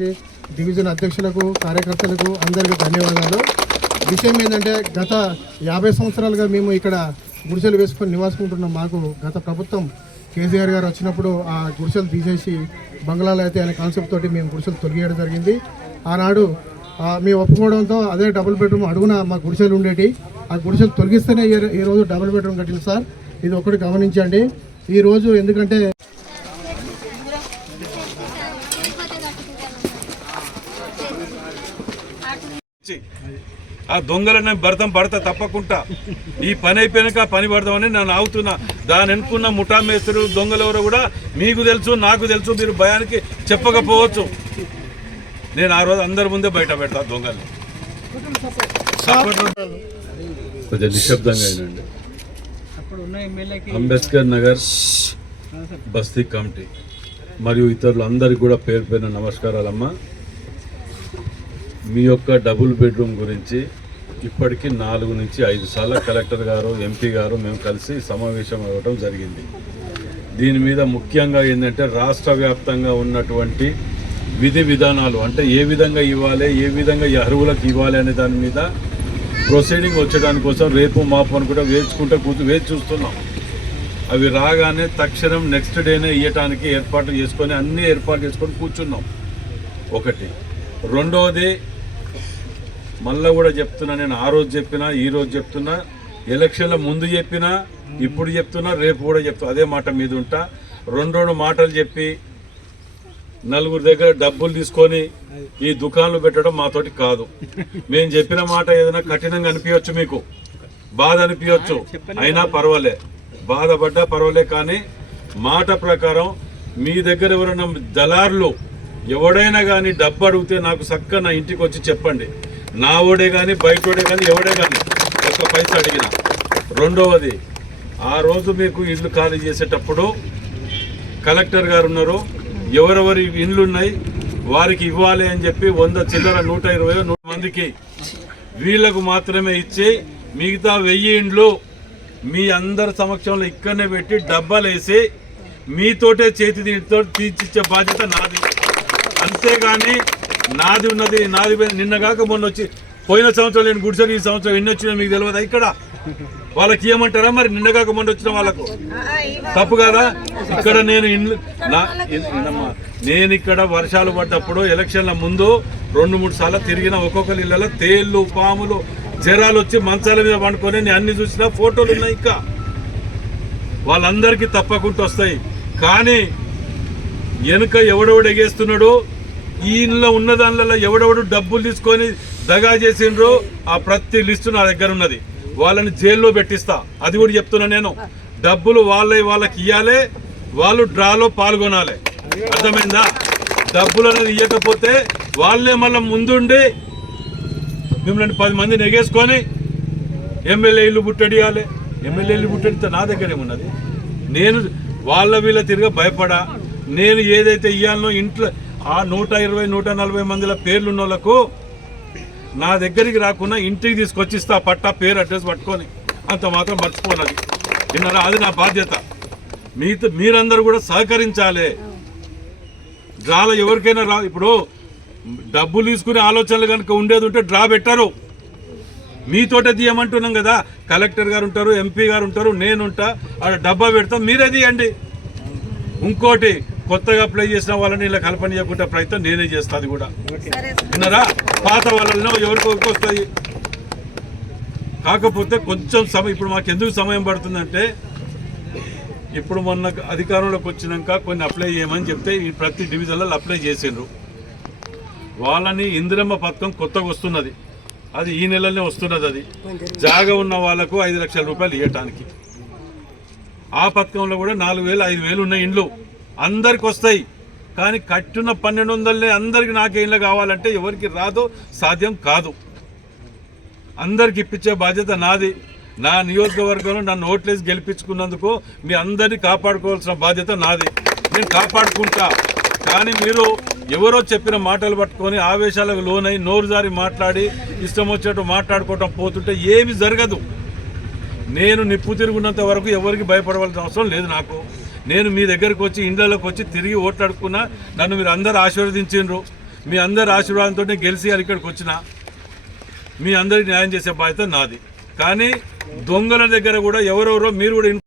గారికి డివిజన్ అధ్యక్షులకు కార్యకర్తలకు అందరికీ ధన్యవాదాలు. విషయం ఏంటంటే గత యాభై సంవత్సరాలుగా మేము ఇక్కడ గుడిసెలు వేసుకొని నివాసుకుంటున్నాం. మాకు గత ప్రభుత్వం కేసీఆర్ గారు వచ్చినప్పుడు ఆ గుడిసెలు తీసేసి బంగ్లాలు అయితే అనే కాన్సెప్ట్ తోటి మేము గుడిసెలు తొలగేయడం జరిగింది. ఆనాడు మేము ఒప్పుకోవడంతో అదే డబుల్ బెడ్రూమ్ అడుగున మా గుడిసెలు ఉండేటి. ఆ గుడిసెలు తొలగిస్తేనే ఈ- రోజు డబుల్ బెడ్రూమ్ కట్టింది సార్? ఇది ఒకటి గమనించండి. ఈ రోజు ఎందుకంటే ఆ దొంగలను భరతం పడతా తప్పకుండా. ఈ పని అయిపోయాక ఆ పని పడదామని నేను ఆగుతున్నా. దాని ఎన్నుకున్న ముఠా మేస్తులు దొంగలు ఎవరో కూడా మీకు తెలుసు నాకు తెలుసు మీరు భయానికి చెప్పకపోవచ్చు. నేను ఆ రోజు అందరి ముందే బయట పెడతా దొంగల్ని. కొంచెం నిశ్శబ్దంగా అయినండి. అంబేద్కర్ నగర్ బస్తీ కమిటీ మరియు ఇతరులు అందరికీ కూడా పేరు పేరున నమస్కారాలమ్మా. మీ యొక్క డబుల్ బెడ్రూమ్ గురించి ఇప్పటికీ నాలుగు నుంచి ఐదు సార్లు కలెక్టర్ గారు ఎంపీ గారు మేము కలిసి సమావేశం అవ్వడం జరిగింది. దీని మీద ముఖ్యంగా ఏంటంటే రాష్ట్ర వ్యాప్తంగా ఉన్నటువంటి విధి విధానాలు అంటే ఏ విధంగా ఇవ్వాలి ఏ విధంగా ఈ అర్హులకు ఇవ్వాలి అనే దాని మీద ప్రొసీడింగ్ వచ్చేదాని కోసం రేపు మాపు అనుకుంటే కూడా వేచుకుంటే కూర్చు వేచి చూస్తున్నాం. అవి రాగానే తక్షణం నెక్స్ట్ డేనే ఇవ్వటానికి ఏర్పాటు చేసుకొని అన్నీ ఏర్పాటు చేసుకొని కూర్చున్నాం. ఒకటి. రెండవది మళ్ళా కూడా చెప్తున్నా నేను ఆ రోజు చెప్పినా ఈ రోజు చెప్తున్నా ఎలక్షన్ల ముందు చెప్పినా ఇప్పుడు చెప్తున్నా రేపు కూడా చెప్తున్నా అదే మాట మీద ఉంటా. రెండు రెండు మాటలు చెప్పి నలుగురు దగ్గర డబ్బులు తీసుకొని ఈ దుకాణాలు పెట్టడం మాతోటి కాదు. మేము చెప్పిన మాట ఏదైనా కఠినంగా అనిపించవచ్చు మీకు? బాధ అనిపించవచ్చు? అయినా పర్వాలే. బాధపడ్డా పర్వాలే కానీ మాట ప్రకారం మీ దగ్గర ఎవరైనా దళారులు ఎవడైనా కానీ డబ్బు అడిగితే నాకు చక్క నా ఇంటికి వచ్చి చెప్పండి. నా ఓడే కానీ బయటోడే కానీ ఎవడే కానీ ఒక్క పైస అడిగిన. రెండవది ఆ రోజు మీకు ఇల్లు ఖాళీ చేసేటప్పుడు కలెక్టర్ గారు ఉన్నారు. ఎవరెవరి ఇండ్లు ఉన్నాయి వారికి ఇవ్వాలి అని చెప్పి వంద చిల్లర నూట ఇరవై నూట మందికి వీళ్ళకు మాత్రమే ఇచ్చి మిగతా వెయ్యి ఇండ్లు మీ అందరి సమక్షంలో ఇక్కడనే పెట్టి డబ్బాలేసి మీతోటే చేతి దీంతో తీర్చిచ్చే బాధ్యత నాది. అంతేగాని నాది ఉన్నది నాది నిన్న కాక మొన్న వచ్చి పోయిన సంవత్సరం నేను గుడిసెలు ఈ సంవత్సరం ఎన్ని వచ్చినా మీకు తెలియదా ఇక్కడ. వాళ్ళకి ఇవ్వమంటారా మరి? నిన్న కాక మొన్న వచ్చిన వాళ్ళకు. తప్పు కాదా? ఇక్కడ నేను ఇండ్లు నా నేను ఇక్కడ వర్షాలు పడ్డప్పుడు ఎలక్షన్ల ముందు రెండు మూడు సార్లు తిరిగిన ఒక్కొక్కరి ఇళ్ళలో తేళ్ళు పాములు జ్వరాలు వచ్చి మంచాల మీద పండుకొని నేను అన్ని చూసిన ఫోటోలు ఉన్నాయి ఇంకా. వాళ్ళందరికీ తప్పకుండా వస్తాయి. కానీ వెనుక ఎవడెవడు ఈయనలో ఈ ఇంట్లో ఉన్న దానిలో ఎవడెవడు డబ్బులు తీసుకొని దగా చేసిండ్రో ఆ ప్రతి లిస్టు నా దగ్గర ఉన్నది. వాళ్ళని జైల్లో పెట్టిస్తా. అది కూడా చెప్తున్నా నేను. డబ్బులు వాళ్ళ వాళ్ళకి ఇవ్వాలి వాళ్ళు డ్రాలో పాల్గొనాలి. అర్థమైందా? డబ్బులు అనేది ఇవ్వకపోతే వాళ్ళే మళ్ళీ ముందుండి మిమ్మల్ని పది మందిని ఎగేసుకొని ఎమ్మెల్యేలు బుట్టడియాలి ఎమ్మెల్యేలు బుట్టడితే నా దగ్గర ఏమున్నది? నేను వాళ్ళ వీళ్ళ తిరిగి భయపడా. నేను ఏదైతే ఇవ్వాలనో ఇంట్లో ఆ నూట ఇరవై నూట నలభై మందిల పేర్లున్న వాళ్ళకు నా దగ్గరికి రాకుండా ఇంటికి తీసుకొచ్చిస్తా పట్టా పేరు అడ్రస్ పట్టుకొని. అంత మాత్రం మర్చిపోనది. విన్నారా? అది నా బాధ్యత. మీతో మీరందరూ కూడా సహకరించాలి. డ్రాలో ఎవరికైనా రా ఇప్పుడు డబ్బులు తీసుకునే ఆలోచనలు కనుక ఉండేది ఉంటే డ్రా పెట్టరు. మీతోటే తీయమంటున్నాం కదా. కలెక్టర్ గారు ఉంటారు ఎంపీ గారు ఉంటారు నేనుంటా ఆడ డబ్బా పెడతా మీరే తీయండి. ఇంకోటి కొత్తగా అప్లై చేసిన వాళ్ళని ఇలా కల్పన చేయకుండా ప్రయత్నం నేనే చేస్తా కూడా. విన్నారా? పాత వాళ్ళలో ఎవరికి వస్తాయి కాకపోతే కొంచెం సమయం ఇప్పుడు మాకు ఎందుకు సమయం పడుతుందంటే ఇప్పుడు మొన్న అధికారంలోకి వచ్చినాక కొన్ని అప్లై చేయమని చెప్తే ఈ ప్రతి డివిజన్లలో అప్లై చేసిండ్రు. వాళ్ళని ఇందిరమ్మ పథకం కొత్తగా వస్తున్నది. అది ఈ నెలలోనే వస్తున్నది అది. జాగా ఉన్న వాళ్ళకు ఐదు లక్షల రూపాయలు ఇవ్వటానికి ఆ పథకంలో కూడా నాలుగు వేలు ఐదు వేలు ఉన్న ఇండ్లు. అందరికి వస్తాయి. కానీ కట్టిన పన్నెండు వందలనే అందరికి నాకు ఇండ్లు కావాలంటే ఎవరికి రాదో సాధ్యం కాదు. అందరికి ఇప్పించే బాధ్యత నాది. నా నియోజకవర్గంలో నన్ను ఓట్లేసి గెలిపించుకున్నందుకు మీ అందరినీ కాపాడుకోవాల్సిన బాధ్యత నాది. నేను కాపాడుకుంటా. కానీ మీరు ఎవరో చెప్పిన మాటలు పట్టుకొని ఆవేశాలకు లోనై నోరుజారి మాట్లాడి ఇష్టం వచ్చేట్టు మాట్లాడుకోవటం పోతుంటే ఏమి జరగదు. నేను నిప్పు తిరుగున్నంత వరకు ఎవరికి భయపడవలసిన అవసరం లేదు నాకు. నేను మీ దగ్గరకు వచ్చి ఇండ్లలోకి వచ్చి తిరిగి ఓట్లాడుకున్నా నన్ను మీరు అందరు ఆశీర్వదించిండ్రు. మీ అందరి ఆశీర్వాదంతో గెలిచి ఇక్కడికి వచ్చిన మీ అందరికి న్యాయం చేసే బాధ్యత నాది. కానీ దొంగల దగ్గర కూడా ఎవరెవరో మీరు కూడా